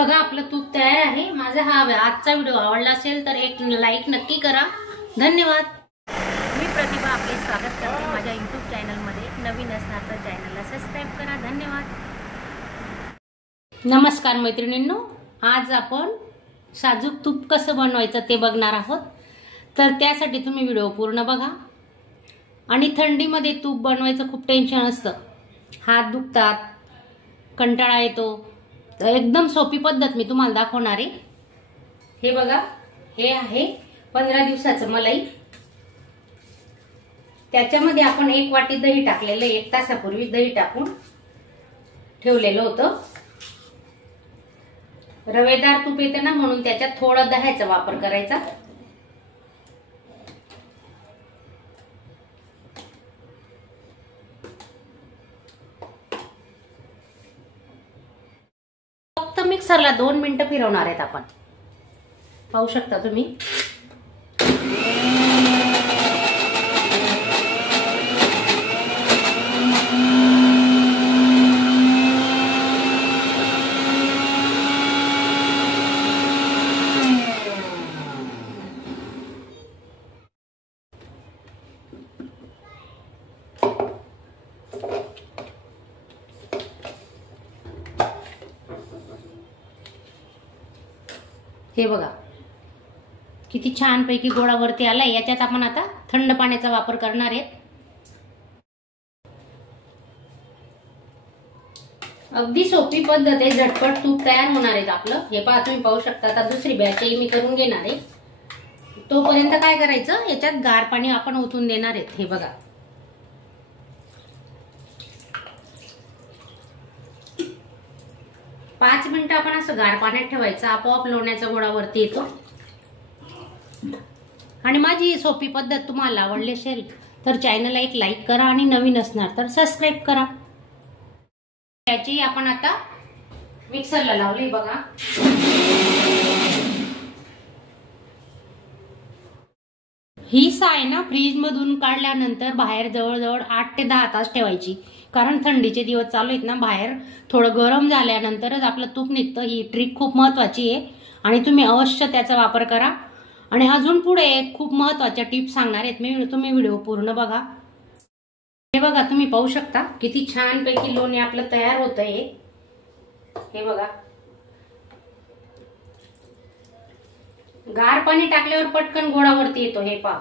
बघा आपलं तूप तयार आहे। माझा हा आजचा व्हिडिओ आवडला असेल तर एक लाईक नक्की करा। धन्यवाद। मी प्रतिभा आपले स्वागत करते माझ्या YouTube चॅनलमध्ये। नवीन असणार तर चॅनलला सबस्क्राइब करा। धन्यवाद। नमस्कार मैत्रिणींनो, आज आपण साजूक तूप कसं बनवायचं ते बघणार आहोत। तर त्यासाठी तुम्ही व्हिडिओ पूर्ण बघा। आणि थंडीमध्ये तूप बनवायचं खूप टेन्शन असतं, हात दुखतात, कंटाळा येतो। एकदम सोपी पद्धत मी तुम्हाला दाखवणार आहे। हे बघा, हे आहे 15 दिवसाचं मलाई। त्याच्यामध्ये आपण 1 वाटी दही टाकलेलं, 1 तासापूर्वी दही टाकून ठेवलेलं होतं। रवेदार तूप येतं ना, म्हणून त्याच्यात थोडा दह्याचा वापर करायचा। फक्त मिक्सरला 2 मिनिटं फिरवणार आहेत आपण। पाहू शकता तुम्ही। हे बघा किती छान पैकी गोळावरती आलाय। याच्यात आपण आता थंड पाण्याचा वापर करणार आहे। अगदी सोपी पद्धत आहे, झटपट तूप तयार होणार आहे आपलं। हे पहा, तुम्ही पाहू शकता। आता दुसरी बॅचही मी करून घेणार आहे। तोपर्यंत काय करायचं, याच्यात गार पाणी आपण ओतून देणार आहेत। हे बघा, पाच मिनिटं आपण असं गार पाण्यात ठेवायचं, आपोआप लोण्याचा गोळा वरती येतो। आणि माझी सोपी पद्धत तुम्हाला आवडली असेल तर चॅनलला एक लाईक करा आणि नवीन असणार तर सबस्क्राइब करा। याची आपण आता मिक्सरला लावली बघा। ही साय ना फ्रीज मधून काढल्यानंतर बाहेर जवळजवळ 8 ते 10 तास ठेवायची, कारण थंडीचे दिवस चालू आहेत ना। बाहेर थोडं गरम झाल्यानंतरच आपलं तूप निघतं। ही ट्रिक खूप महत्वाची आहे आणि तुम्ही अवश्य त्याचा वापर करा। आणि अजून पुढे खूप महत्वाच्या टिप्स सांगणार आहेत तुम्ही व्हिडिओ पूर्ण बघा। हे बघा, तुम्ही पाहू शकता किती छान पैकी लोणी आपलं तयार होतंय। हे बघा, गार पाणी टाकल्यावर पटकन गोळावरती येतो। हे पहा,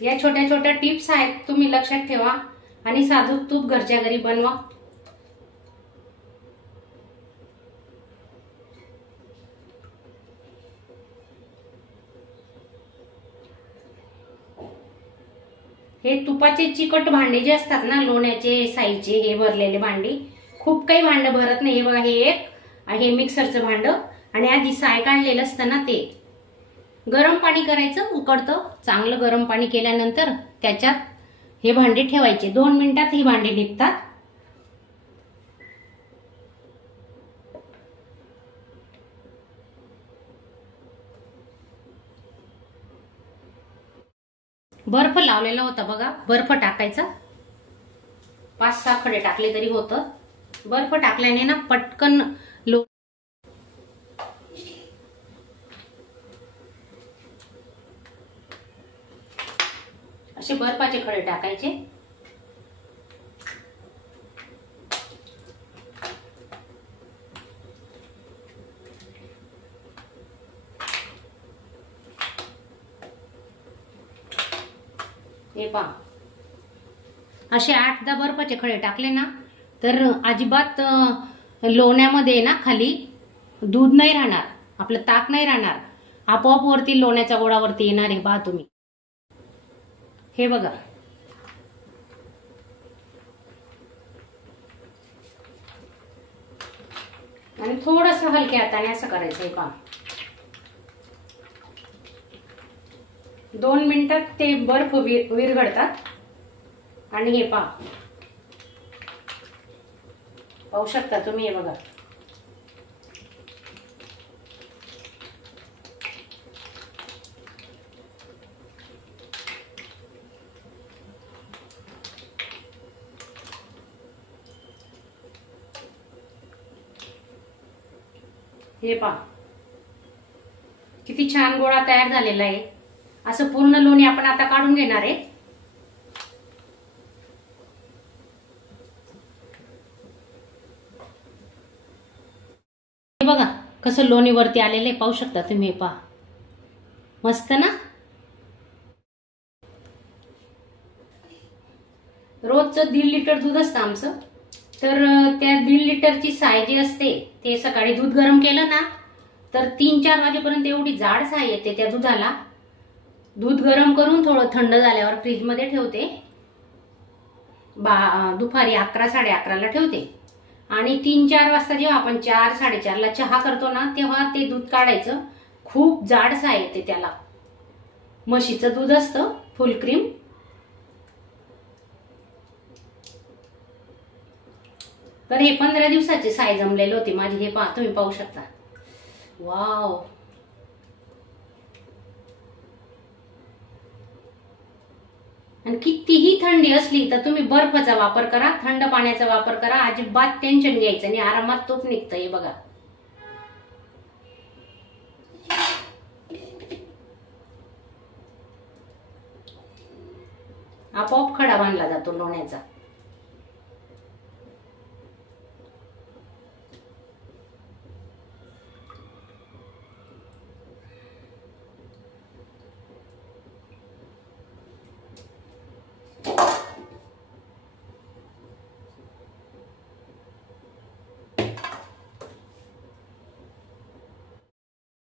या छोट्या छोट्या टिप्स आहेत, तुम्ही लक्षात ठेवा आणि साजूक तूप घरच्या घरी बनवा। हे तुपाचे चिकट भांडे जे असतात ना, लोण्याचे, साईचे, हे भरलेले भांडी, खूप काही भांड भरत नाही। हे बघा, हे एक आहे मिक्सरचं भांड आणि आधी साय काढलेलं असतं ना, ते गरम पाणी करायचं, उकळतं। चांगलं गरम पाणी केल्यानंतर त्याच्यात हे भांडे ठेवायचे। 2 मिनिटात ही भांडे निघतात। बर्फ लावलेला होता बघा, बर्फ टाकायचा। 5-6 खडे टाकले तरी होतं। बर्फ टाकल्याने ना पटकन असे बर्फाचे खडे टाकायचे। हे पहा, असे 8-10 बर्फाचे खडे टाकले ना तर अजिबात लोण्यामध्ये ना खाली दूध नाही राहणार, आपलं ताक नाही राहणार। आपोआप वरती लोण्याचा गोळा वरती येणार आहे। पहा तुम्ही, हे बघा, आणि थोडंसं हलक्या हाताने असं करायचंय। पहा, 2 मिनिटात ते बर्फ विरघळतात। आणि हे पहा, पाहू शकता तुम्ही। हे बघा, हे पहा किती छान गोळा तयार झालेला आहे. असं पूर्ण लोणी आपण आता काढून घेणार आहे. हे बघा कसं लोणी वरती आलेलं आहे, पाहू शकता तुम्ही. हे पहा मस्त ना. रोजचं 1.5 लिटर दूध असतं आमचं, तर त्या 1.5 लिटरची साय जी असते ते सकाळी दूध गरम केलं ना तर 3-4 वाजेपर्यंत एवढी जाड साय येते त्या दुधाला. दूध गरम करून थोडं थंड झाल्यावर फ्रीज मध्ये ठेवते. दुपारी 11-11:30ला ठेवते आणि 3-4 वाजता जेव्हा आपण 4-4:30ला चहा करतो ना तेव्हा ते दूध काढायचं. खूप जाड साय येते त्याला. म्हशीचं दूध असतं फुल क्रीम. तर हे 15 दिवसाची साय जमलेली होती माझी. हे पहा तुम्ही पाहू शकता. वाव. आणि कितीही थंडी असली तर तुम्ही बर्फाचा वापर करा, थंड पाण्याचा वापर करा, अजिबात टेन्शन घ्यायचं आणि आरामात तूप निघतं. हे बघा आपोआप खडा बांधला जातो लोण्याचा.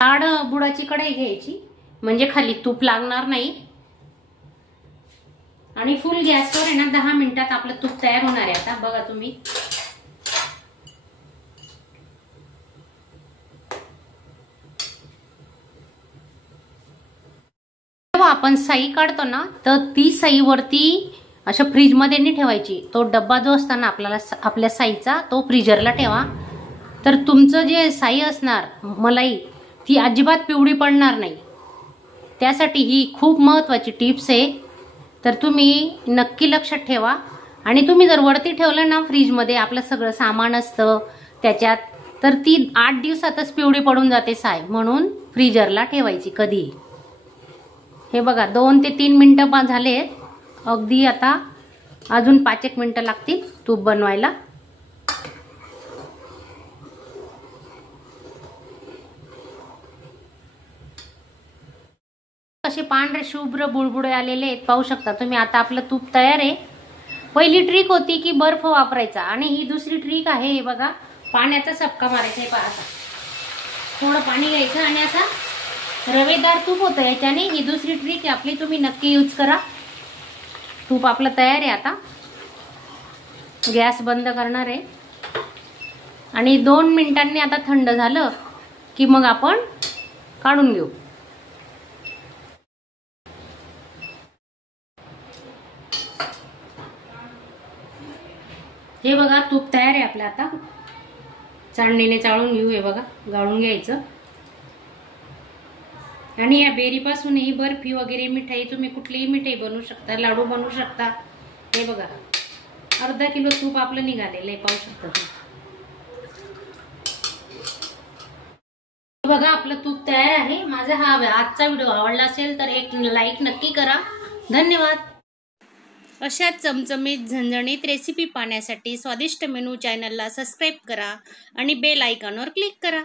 जाड बुडाची कढई घ्यायची म्हणजे खाली तूप लागणार नाही. आणि फुल गॅसवर आहे ना 10 मिनिटात आपलं तूप तयार होणार आहे. आता बघा तुम्ही. जेव्हा आपण साई काढतो ना तर ती साई वरती अशा फ्रीज मध्ये नाही ठेवायची. तो डब्बा जो असतो ना आपल्या साईचा तो फ्रीजरला ठेवा. तर तुमचं जे साई असणार मलाई ती अजिबात पिवळी पडणार नाही. त्यासाठी ही खूप महत्वाची टिप्स आहे. तर तुम्ही नक्की लक्षात ठेवा. आणि तुम्ही जर वरती ठेवलं ना फ्रीजमध्ये आपलं सगळं सामान असतं त्याच्यात तर ती 8 दिवसातच पिवळी पडून जाते साय. म्हणून फ्रीजरला ठेवायची कधीही. हे बघा 2 ते 3 मिनिटं झालेत. अगदी आता अजून 5-1 मिनिटं लागतील तूप बनवायला. असे पांढरे शुभ्र बुळबुळे आलेले आहेत, पाहू शकता तुम्ही. आता आपलं तूप तयार आहे. पहिली ट्रिक होती की बर्फ वापरायचा आणि ही दुसरी ट्रिक आहे. हे बघा पाण्याचा सपका मारायचा आहे. पहा थोडं पाणी घ्यायचं आणि असा रवेदार तूप होतं याच्याने. ही दुसरी ट्रिक आहे आपली, तुम्ही नक्की यूज करा. तूप आपलं तयार आहे. आता गॅस बंद करणार आहे आणि 2 मिनिटांनी आता थंड झालं की मग आपण काढून घेऊ. हे बघा तूप तयार आहे आपलं. आता चाळणीने चाळून घेऊ. हे बघा गाळून घ्यायचं. आणि या बेरीपासूनही बर्फी वगैरे मिठाई तुम्ही कुठलीही मिठाई बनवू शकता, लाडू बनवू शकता. हे बघा अर्धा किलो तूप आपलं निघालेलं आहे, पाहू शकता तुम्ही. बघा आपलं तूप तयार आहे. माझा हा आजचा व्हिडिओ आवडला असेल तर एक लाईक नक्की करा. धन्यवाद. अशा चमचमीत झणझणीत रेसिपी पाहण्यासाठी स्वादिष्ट मेनू चॅनलला सबस्क्राईब करा आणि बेल आयकॉनवर क्लिक करा.